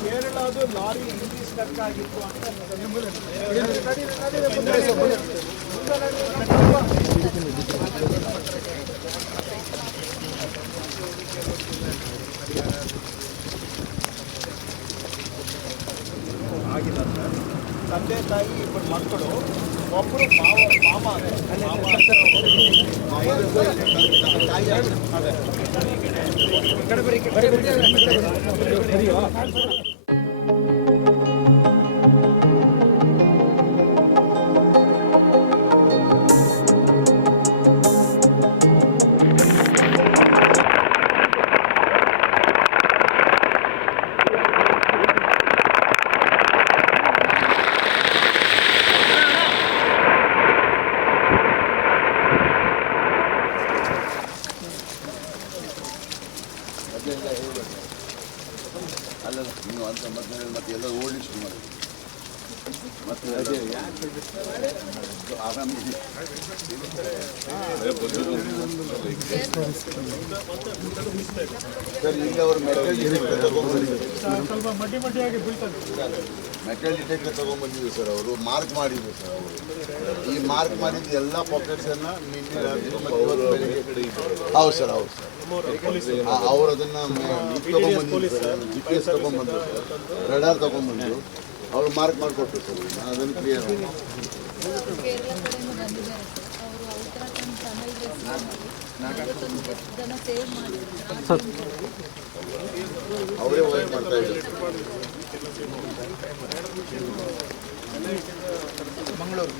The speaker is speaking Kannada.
ಕೇರಳದು ಲಾರಿ ಇಂಗ್ಲಿ ಸ್ಟಕ್ ಆಗಿತ್ತು ಅಂತ ಆಗಿಲ್ಲ ಸರ್. ತಂದೆ ತಾಯಿ ಇಬ್ಬರು ಮಕ್ಕಳು, ಒಬ್ಬರು ಮಾಮ ಅಲ್ಲ ನೀವು ಅಂತ ಮತ್ತೆ ಎಲ್ಲ ಓಡಿಸಿ ಮಾಡಿ ಮತ್ತೆ ಆರಾಮಿದೆ. ಸರ್ ಈಗ ಅವರು ಮೆಟಲ್ ಡಿಟೆಕ್ಟರ್ ತಗೊಂಡ್ಬಂದಿದ್ರು ಸರ್. ಅವರು ಮಾರ್ಕ್ ಮಾಡಿದ್ರು ಸರ್. ಅವರು ಈ ಮಾರ್ಕ್ ಮಾಡಿದ ಎಲ್ಲ ಪಾಕೆಟ್ಸನ್ನು ನಿನ್ನೆ ಹೌದು ಸರ್, ಹೌದು ಸರ್. ಅವ್ರು ಅದನ್ನು ತಗೊಂಡ್ಬಂದಿದ್ರು ಸರ್, GPS ತಗೊಂಡ್ಬಂದ್ರು ಸರ್, ರಡಾರ್ ತಗೊಂಡ್ಬಂದ್ರು. ಅವ್ರು ಮಾರ್ಕ್ ಮಾಡಿಕೊಟ್ರು ಸರ್. ನಾನು ಅದನ್ನು ಕ್ಲಿಯರ್ ಅವರೇ ವರ್ಕ್ ಮಾಡ್ತಾ ಇದ್ದಾರೆ ಮಂಗಳೂರು.